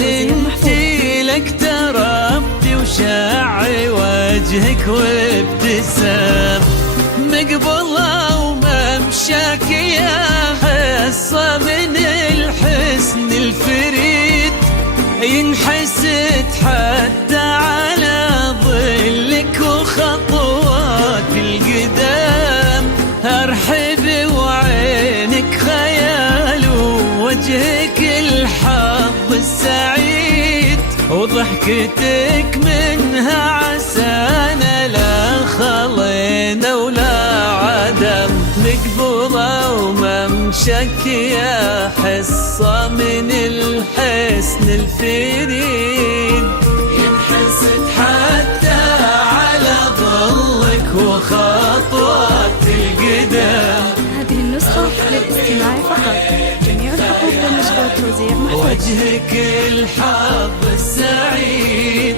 انتي لك تربتي وشاعي وجهك وابتسام مقبلة وممشاك يا حصة من الحسن الفريد ينحسد حتى على ظلك وخطوات القدام ارحب وعينك خيال ووجهك الحظ السعيد وضحكتك منها عسانا لا خلينا ولا عدم مقبولة وممشك يا حصة من الحسن الفريد ينحسد حتى على ظلك وخطوات القدام. هذه النسخة للاستماع فقط. جميع الحقوق بالنشر والتوزيع محفوظ. وجهك الحظ السعيد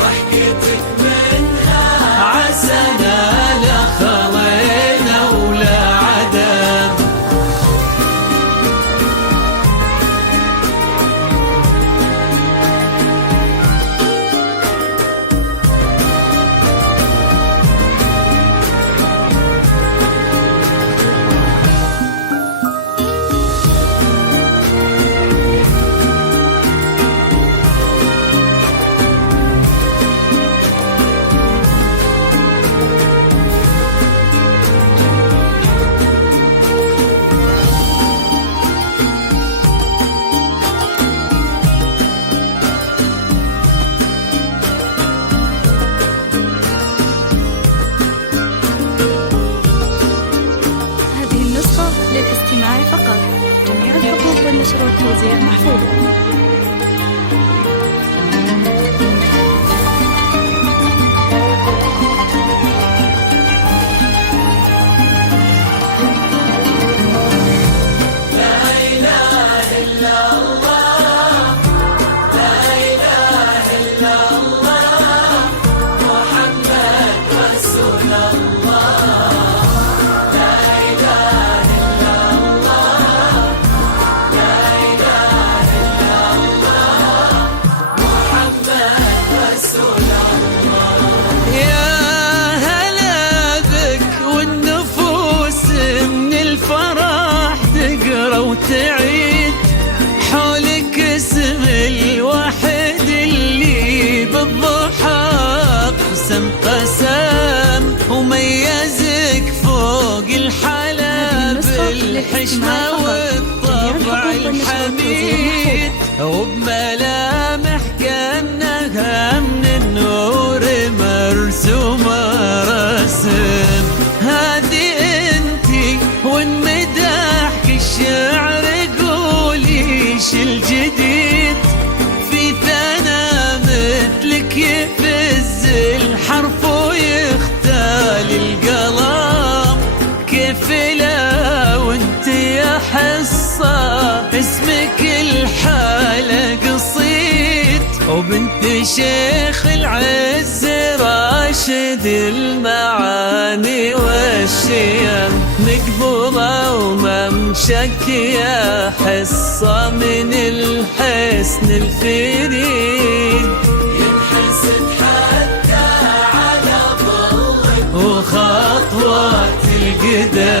ضحكتك منها عسانا لا خلينا ولا عدم. للاستماع فقط. جميع الحقوق والنشر والتوزيع محفوظة. وتعيد حولك اسم الواحد اللي بالضحى قسم قسم وميزك فوق الحلا بالحشمة والطبع الحميد وبملامح كأنها من النور مرسومة رسم. هذه انتي وانمدحك الشعر قوليش الجديد في ثنا مثلك يفز الحرف ويختال القلم كيف لا وانت يا حصة اسمك الحالة قصيد وبنت شيخ العز راشد المعاني والشيم مقبولة وممشك يا حصة من الحسن الفريد ينحسد حتى على ظلك وخطوات القدام.